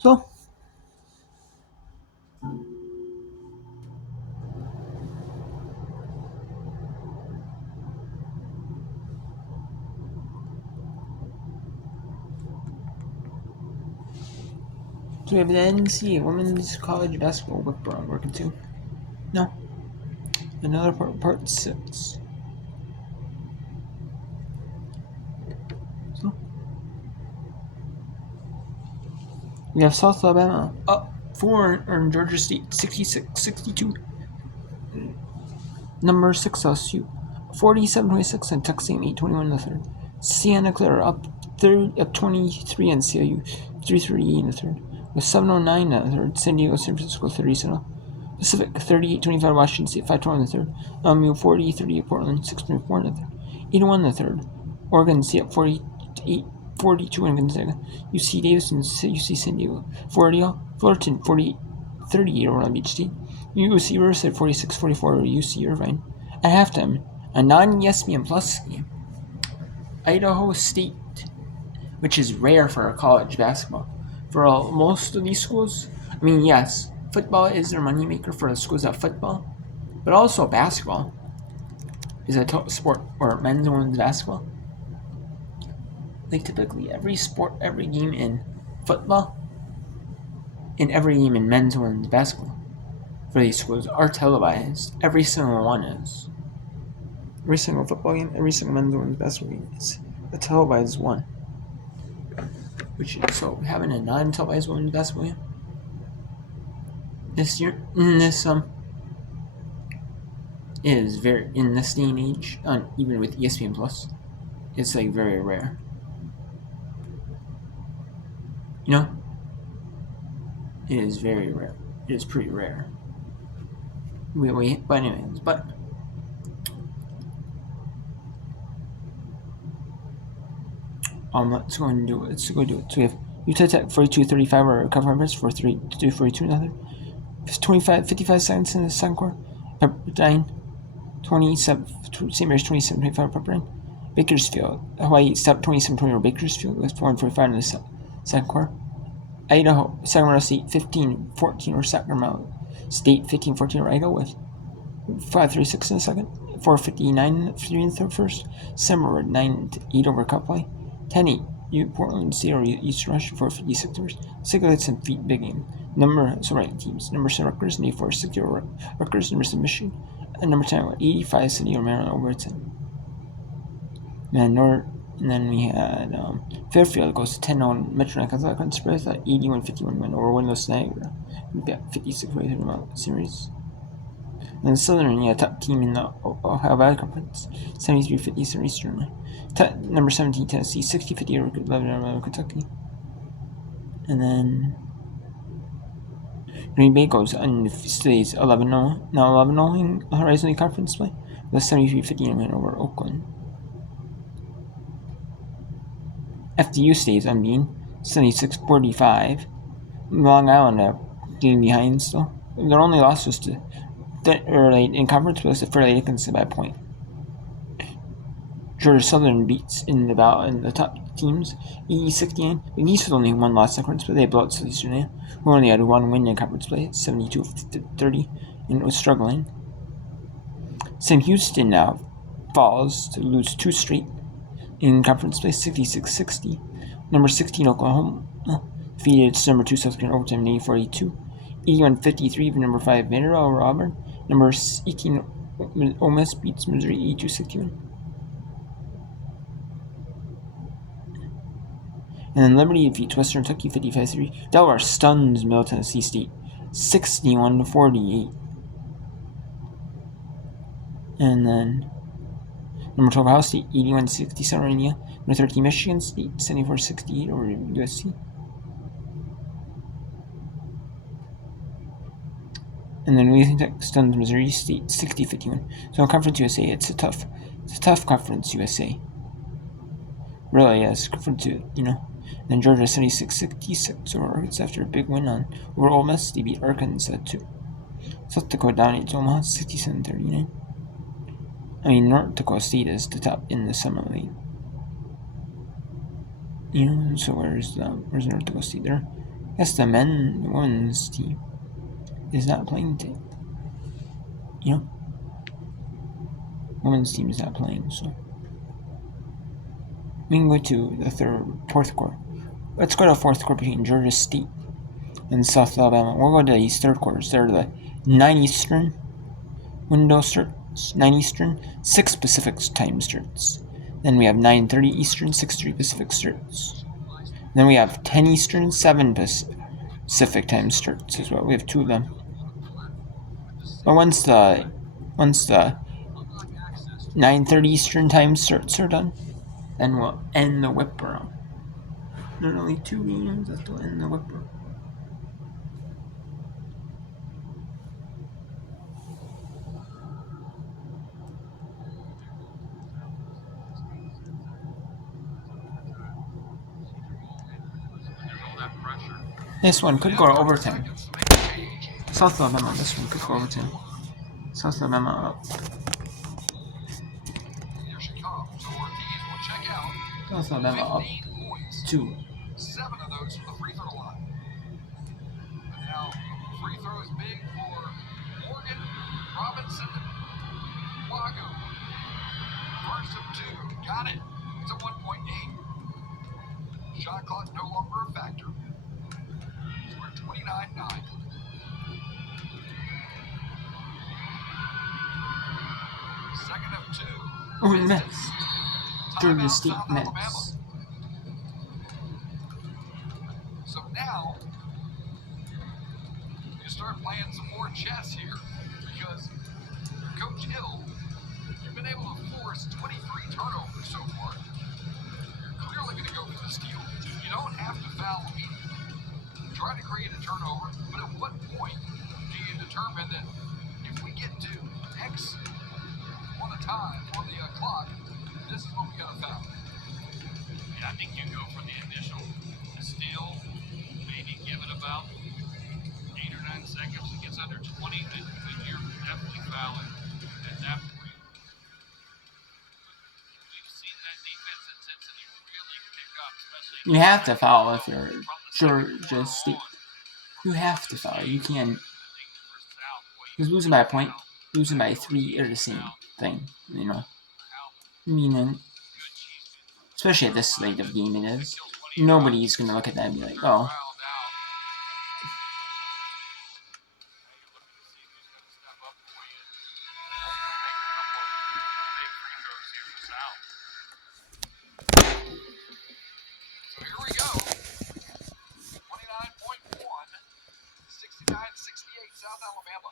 So, so we have the NCAA Women's College Basketball Whip Around working too. No, another part 6. So, we have South Alabama up 4 on Georgia State 66-62. Number 6 LSU 47-26 and Texas A&M 8-21 in the third. Santa Clara up 23 and CIU 3-38 in the third. With 7:09 in the third, San Diego San Francisco 30-0. Pacific 38-25 Washington State 5-12 in the third. LMU 40-38 Portland 6-24 in the third. 8-1 in the third. Oregon State up 42 in Gonzaga. UC Davis and UC San Diego 40. Fullerton 38 over Long Beach State. UC Riverside 46-44 over UC Irvine. At halftime, a non-ESPN Plus game. Idaho State, which is rare for college basketball. For most of these schools, I mean, yes, football is their moneymaker for the schools that football, but also basketball is a top sport, or men's and women's basketball. Like typically every sport, every game in football, and every game in men's and women's basketball for these schools are televised. Every single one is. Every single football game, every single men's and women's basketball game is a televised one. So having a non-televised women's basketball game this year, is very, in this day and age, even with ESPN Plus, it's like very rare. You know, it is very rare. It is pretty rare. But anyways, let's go and do it. Let's go do it. So we have Utah Tech 42-35 or conference for 42 nothing. 55 seconds in the second quarter. Pepperdine 27. St. Mary's 27-25 Pepperdine. Bakersfield. Hawaii stopped 27-20 over Bakersfield with 4:45 in the second quarter. Idaho Sacramento State 15-14 over Sacramento State 15-14 over Idaho with 5:36 in the second. 4:59 in the first. Summer 9-8 over Cupley. 10-8 Portland State over East Rush 4:56 overs. Cigarettes and feet big game. Teams. Number 7 Rutgers 84-60 over Rutgers. Number 7 Michigan. And number 10 85-60 over Maryland over 10. And then we had Fairfield goes to 10-0 Metro Wisconsin spread at 81-51 win over Windows Niagara. We got 56 way through the series. And the Southern, top team in the Ohio Valley Conference, 73-50 Eastern. Number 17 Tennessee, 60-50 over 11 over Kentucky. And then Green Bay goes and stays 11-0, now 11-0 in Horizon League Conference play, with a 73-50 win over Oakland. FDU stays unbeaten, 76-45. Long Island getting behind still. Their only loss was to in conference was to Fairleigh Dickinson by a point. Georgia Southern beats in the top teams 80-69. The East was only one loss in conference play. They blew out Southeastern, who only had one win in conference play, 72-30, and was struggling. St. Houston now falls to lose 2 straight in conference play, 66-60. Number 16 Oklahoma defeated its number 2 South Carolina overtime 84-82. 81-53 for number 5 Vanderbilt over Auburn. Number 18 Ole Miss beats Missouri 82-61. And then Liberty defeats Western Kentucky 55-3. Delaware stuns Middle Tennessee State 61-48. And then number 12 Ohio State 81-67 over Indiana. Number 13 Michigan State 74-68 over USC. And then Louisiana Tech stuns Missouri State 60-51. So in Conference USA, it's a tough Conference USA. Really, yes, Conference, Then Georgia 76-66 over Arkansas after a big win over Ole Miss. They beat Arkansas too. South Dakota dominates Omaha 67-39. I mean, North Dakota State is the top in the Summer League. So where's North Dakota State there? Yes, the women's team is not playing today. Women's team is not playing, so we can go to the fourth quarter. Let's go to fourth quarter between Georgia State and South Alabama. We'll go to these third quarters. They're the 9 Eastern window starts, 9 Eastern, 6 Pacific time starts. Then we have 9:30 Eastern, 6:30 Pacific starts. Then we have 10 Eastern, 7 Pacific time starts as well. We have 2 of them. But once the 9:30 Eastern time starts are done, then we'll end the whip around. There are only 2 games that will end the whip around. This one could go to overtime. South Alabama, this one could go overtime. South Alabama up. South Alabama up 2. 7 of those from the free throw line. But now, free throw is big for Morgan, Robinson, and Wago. First of 2. Got it. It's a 1-point game. Shot clock no longer a factor. We're 29-9. Second of 2. Oh, we missed. Georgia State missed. So now, you start playing some more chess here because Coach Hill, you've been able to force 23 turnovers so far. You're clearly going to go for the steal. You don't have to foul immediately. Try to create a turnover, but at what point do you determine that if we get to X on the time, on the clock, this is what we got to foul? Yeah, I think you go for the initial steal, maybe give it about 8 or 9 seconds. It gets under 20, then you're definitely fouling at that point. We've seen that defense intensity really pick up, especially. You have to foul if you're Georgia State. You have to foul. You can't. Because losing by a point, losing by 3 are the same thing, Meaning, especially at this late of game it is, nobody's going to look at that and be like, oh. So here we go. 29.1, 69-68 South Alabama.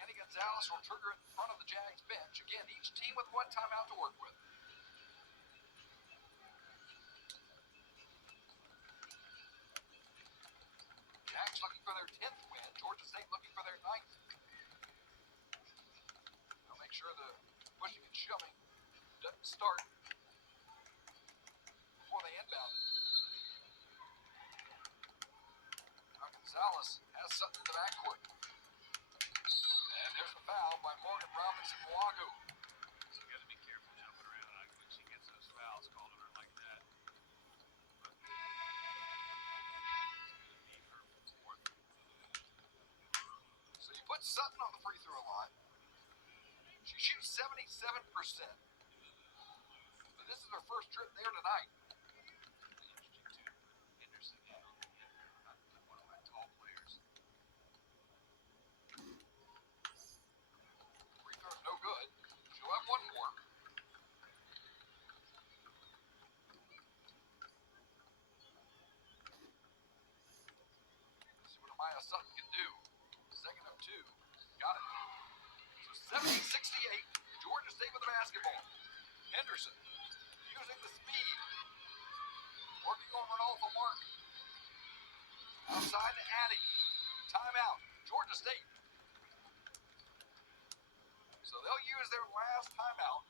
Andy Gonzalez will trigger it in front of the Jags bench. Again, each team with 1 timeout to work with. Jags looking for their 10th win. Georgia State looking for their 9th. They'll make sure the pushing and shoving doesn't start before they inbound it. Now Gonzalez has Sutton in the backcourt. And there's the foul by Morgan Robinson Wago. So you got to be careful jumping around when she gets those fouls called on her like that. But it's going to be her 4th. So you put Sutton on the free throw line. She shoots 77%. But this is her first trip there tonight. Henderson, not one of my tall players. Free throw no good. She'll have 1 more. See what Amaya Sutton can do. Second of 2. Got it. So 70-68. Georgia State with the basketball. Henderson using the speed. Working on Rodolfo Mark. Outside to Addy. Timeout. Georgia State. So they'll use their last timeout.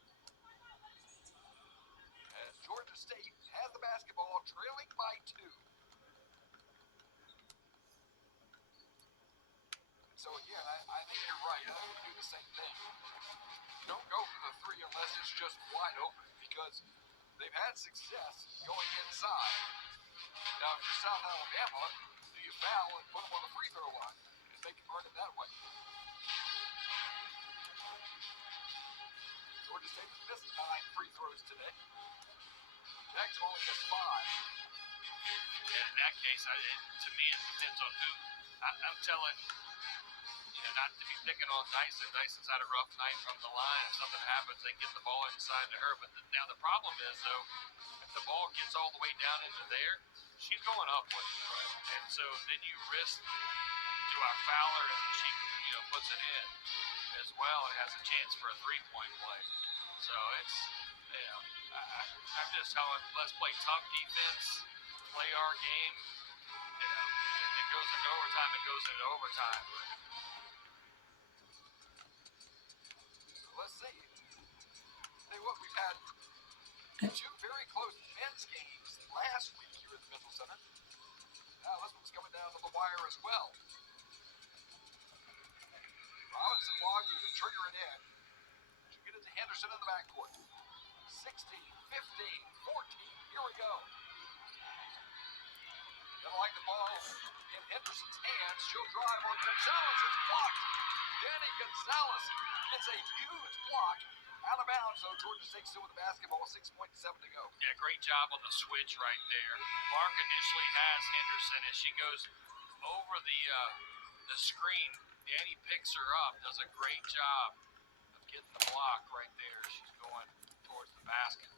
As Georgia State has the basketball trailing by 2. So again, I think you're right. I think we do the same thing. You don't go for the 3 unless it's just wide open because they've had success going inside. Now, if you're South Alabama, do you foul and put them on the free throw line and make them earn it that way? Georgia State has missed 9 free throws today. Tech's only missed 5. And in that case, to me, it depends on who. I'm telling, not to be picking on Dyson. Dyson's had a rough night from the line. If something happens, they get the ball inside to her. But now the problem is, though, if the ball gets all the way down into there, she's going up with it. And so then you risk, do I foul her and she, puts it in as well and has a chance for a three-point play. So it's, I'm just telling, let's play tough defense, play our game. If it goes into overtime, it goes into overtime. Let's see. Tell you what, we've had 2 very close men's games last week here at the Missile Center. Now this one's coming down to the wire as well. Robinson Wagu to trigger it in. She'll get it to Henderson in the backcourt. 16, 15, 14. Here we go. Gonna like the ball in Henderson's hands. She'll drive on Gonzalez. It's blocked. Danny Gonzalez gets a huge block. Out of bounds, though. Georgia State still with the basketball. 6.7 to go. Yeah, great job on the switch right there. Mark initially has Henderson as she goes over the screen. Danny picks her up, does a great job of getting the block right there. She's going towards the basket.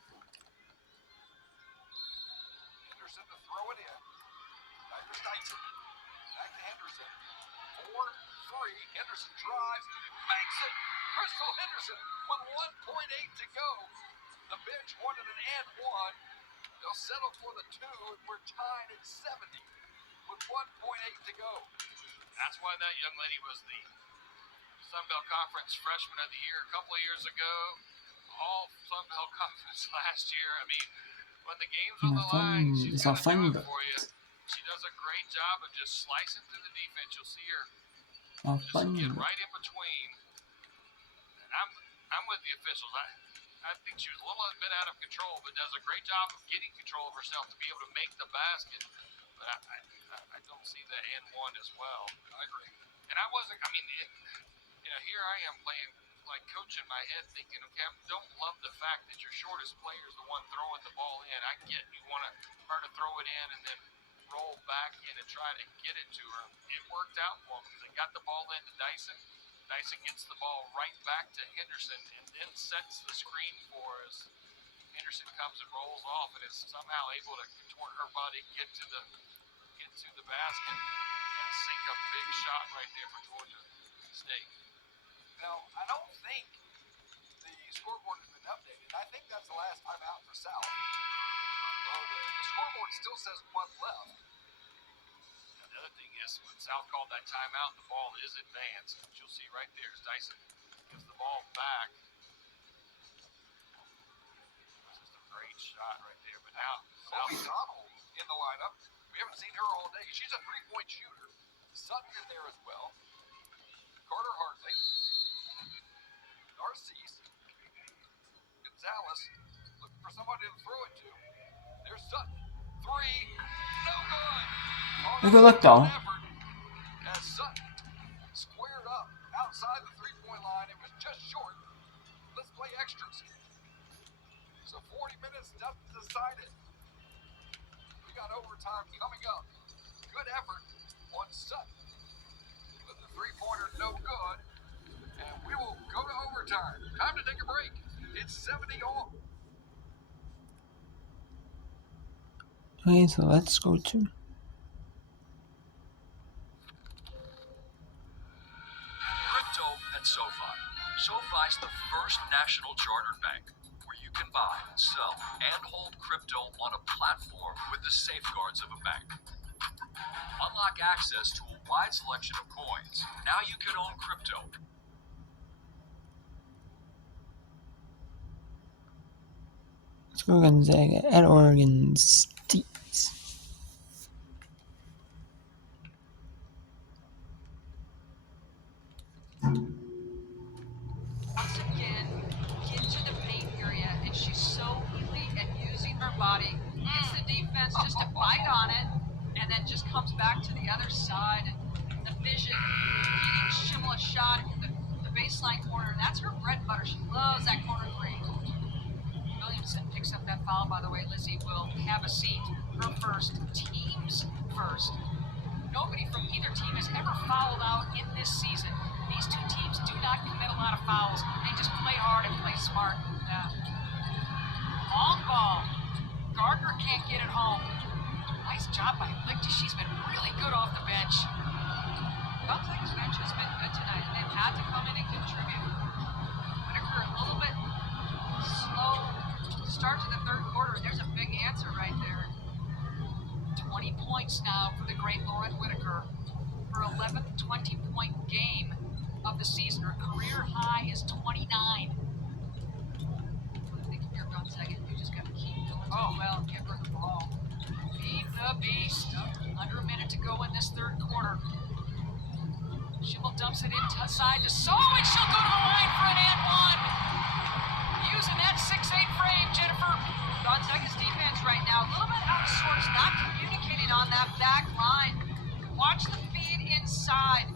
Henderson to throw it in. Tigers Dyson. Back to Henderson. 4-3. Henderson drives. Makes it. Crystal Henderson with 1.8 to go. The bench wanted an and one. They'll settle for the 2, and we're tied at 70 with 1.8 to go. That's why that young lady was the Sun Belt Conference Freshman of the Year a couple of years ago. All Sun Belt Conference last year. I mean, when the game's on the line, she's going to do it for you. She does a great job of just slicing through the defense. You'll see her just get right in between. And I'm with the officials. I think she was a little bit out of control, but does a great job of getting control of herself to be able to make the basket. But I don't see the and one as well. I agree. And I wasn't, here I am playing, like coaching my head thinking, okay, I don't love the fact that your shortest player is the one throwing the ball in. I get you want her to throw it in and then roll back in and try to get it to her. It worked out for them because they got the ball into Dyson. Dyson gets the ball right back to Henderson and then sets the screen for us. Henderson comes and rolls off and is somehow able to contort her body, get to the basket, and sink a big shot right there for Georgia State. Now, I don't think the scoreboard has been updated. I think that's the last time out for South. The scoreboard still says 1 left. Now, the other thing is, when South called that timeout, the ball is advanced. Which you'll see right there as Dyson gives the ball back. This is a great shot right there. But now, Kobe Donald in the lineup. We haven't seen her all day. She's a 3-point shooter. Sutton in there as well. Carter Hartley. Narcisse. Gonzalez looking for somebody to throw it to. There's Sutton. 3. No good. Good luck, though. As Sutton squared up outside the 3-point line. It was just short. Let's play extras. So 40 minutes doesn't decide it. We got overtime coming up. Good effort on Sutton. But the 3-pointer no good. And we will go to overtime. Time to take a break. It's 70 all. Okay, so let's go to Crypto at SoFi. SoFi's the first national chartered bank where you can buy, sell, and hold crypto on a platform with the safeguards of a bank. Unlock access to a wide selection of coins. Now you can own crypto. let's go Gonzaga at Oregon State. Once again, get to the paint area, and she's so elite at using body, hits the defense just to bite on it, and then just comes back to the other side. And the vision, getting Schimmel a shot in the baseline corner. That's her bread and butter. She loves that corner three. Williamson picks up that foul, by the way. Lizzie will have a seat. Her first, team's first. Nobody from either team has ever fouled out in this season. These two teams do not commit a lot of fouls. They just play hard and play smart. Long ball. Gardner can't get it home. Nice job by Lichty. She's been really good off the bench. Gonzaga's bench has been good tonight. They've had to come in and contribute. Whitaker a little bit slow start to the third quarter. There's a big answer right there. 20 points now for the great Lauren Whitaker. Her 11th 20-point game of the season. Her career high is 29. I think if you're Gonzaga, you just got to keep going. Oh, well, give her the ball. Feed the beast. Under a minute to go in this third quarter. Schimmel dumps it inside to So, and she'll go to the line for an and one. Using that 6'8" frame, Jennifer. Gonzaga's defense right now, a little bit out of sorts, not communicating on that back line. Watch the feed inside.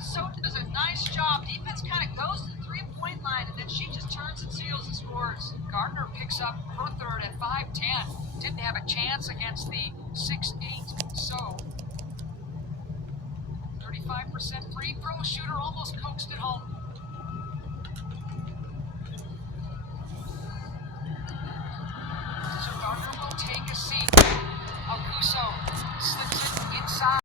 So does a nice job. Defense kind of goes to the three-point line, and then she just turns and seals and scores. Gardner picks up her third at 5'10". Didn't have a chance against the 6'8". So 35% free throw shooter, almost coaxed it home. So Gardner will take a seat. Augusto slips it inside.